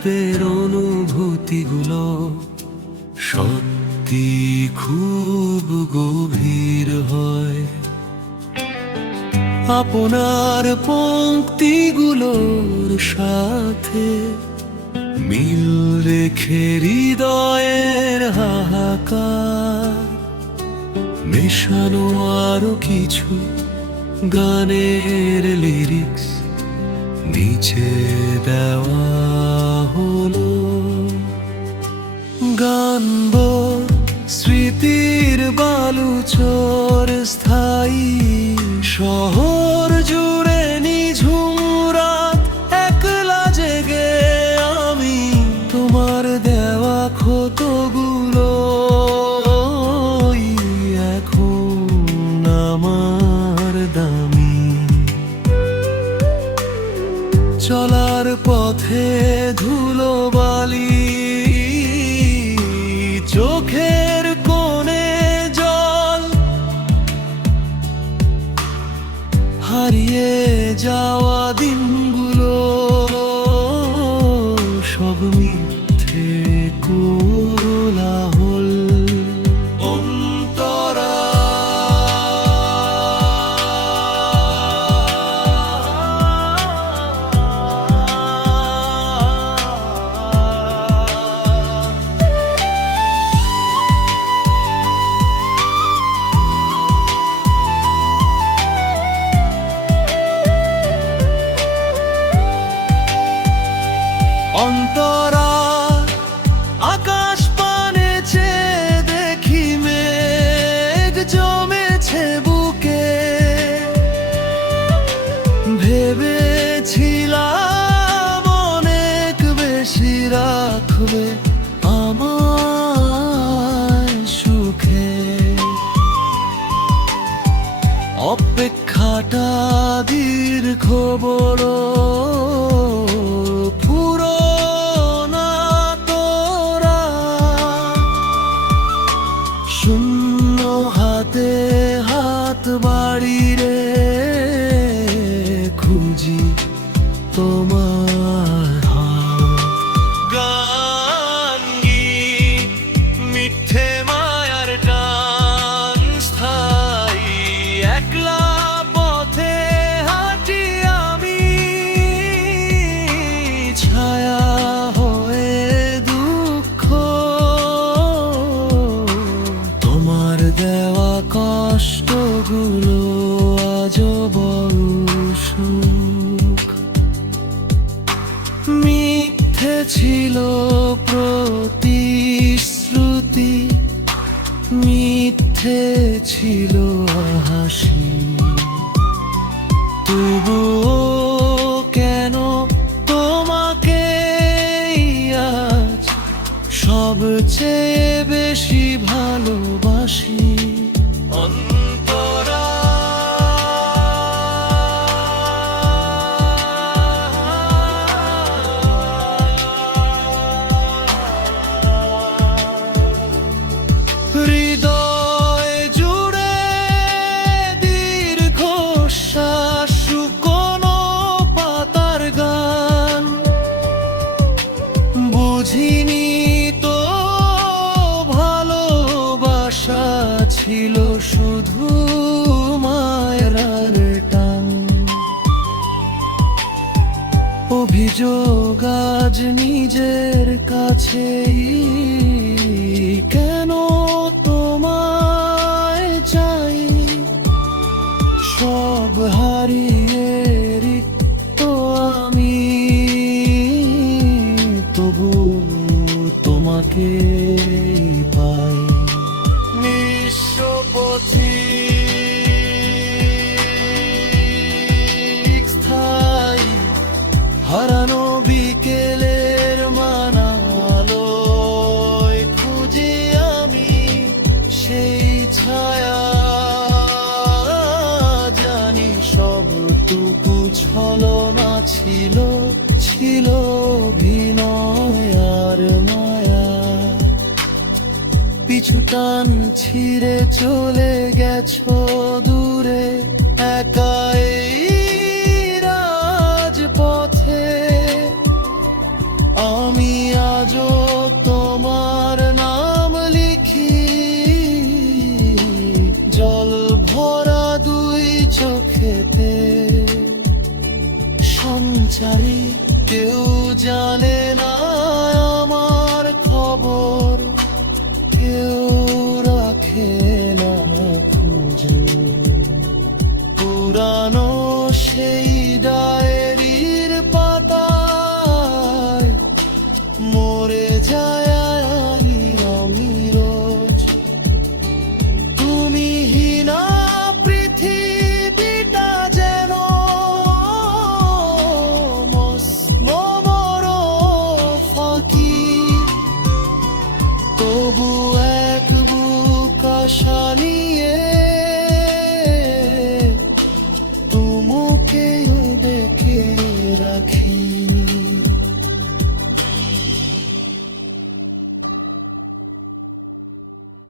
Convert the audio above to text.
মুহূর্তের অনুভূতিগুলো সত্যি খুব গভীর হয়। আপনার পংক্তিগুলোর সাথে মিল রেখে হৃদয়ের হাহাকার মেশানো আরো কিছু গানের লিরিক্স নিচে দেওয়া হলো। গানবো স্মৃতির বালুচর স্থায়ী শহর জুড়ে নিঝুম রাত একলা জেগে আমি তোমার দেওয়া ক্ষতগুলো এখন আমার দামি। চলার পথে ধুলো বালি চোখের কোণে জল হারিয়ে যাওয়া দিনগুলো সব মিথ্যে কোলাহল। অন্তরা অন্তরা আকাশ পানে চেয়ে দেখি মেঘ জমেছে বুকে। ভেবেছিলাম অনেক বেশি রাখবে আমায় সুখে। অপেক্ষাটা দীর্ঘ বড় শূন্য হাতে হাত বাড়ি রে খুঁজি তোমার হাত। গান গীত মিথ্যে মায়ার টান স্থায়ী একলা পথে হাঁটি আমি ছায়া হয়ে দুঃখ দেওয়া কষ্টগুলো আজও বড় সুখ। মিথ্যে ছিল প্রতিশ্রুতি মিথ্যে ছিল হাসি। তবুও কেন তোমাকে আজ সবচেয়ে বেশি ভালোবাসি। অন্তরা হৃদয় জুড়ে দীর্ঘশ্বাস শুকনো পাতার গান বুঝিনি তো ভালোবাসা ছিল শুধু মায়ের টান। অভিযোগ আজ নিজের কাছেই কেন তোমায় চাই সব হারিয়ে রিক্ত আমি তবু তোমাকে পাই। নিঃস্বপথিক স্থায়ী হারানো বিকেলের মানালোয় খুঁজি আমি সেই ছায়া। জানি সবটুকু ছলনা ছিল ছিল অভিনয় আর মায়া। পিছু টান ছিঁড়ে চলে গেছো দূরে একাই রাজপথে। আমি পাচারি কেউ জানে না আমার খবর, কেউ রাখে না খুঁজে। পুরানো সেই ডায়েরির পাতায় মরে যায় আমি রোজ। তুমি হীনা পৃথিবীটা যেন মস্মর ফাঁকি, তবু এক বুক আশা নিয়ে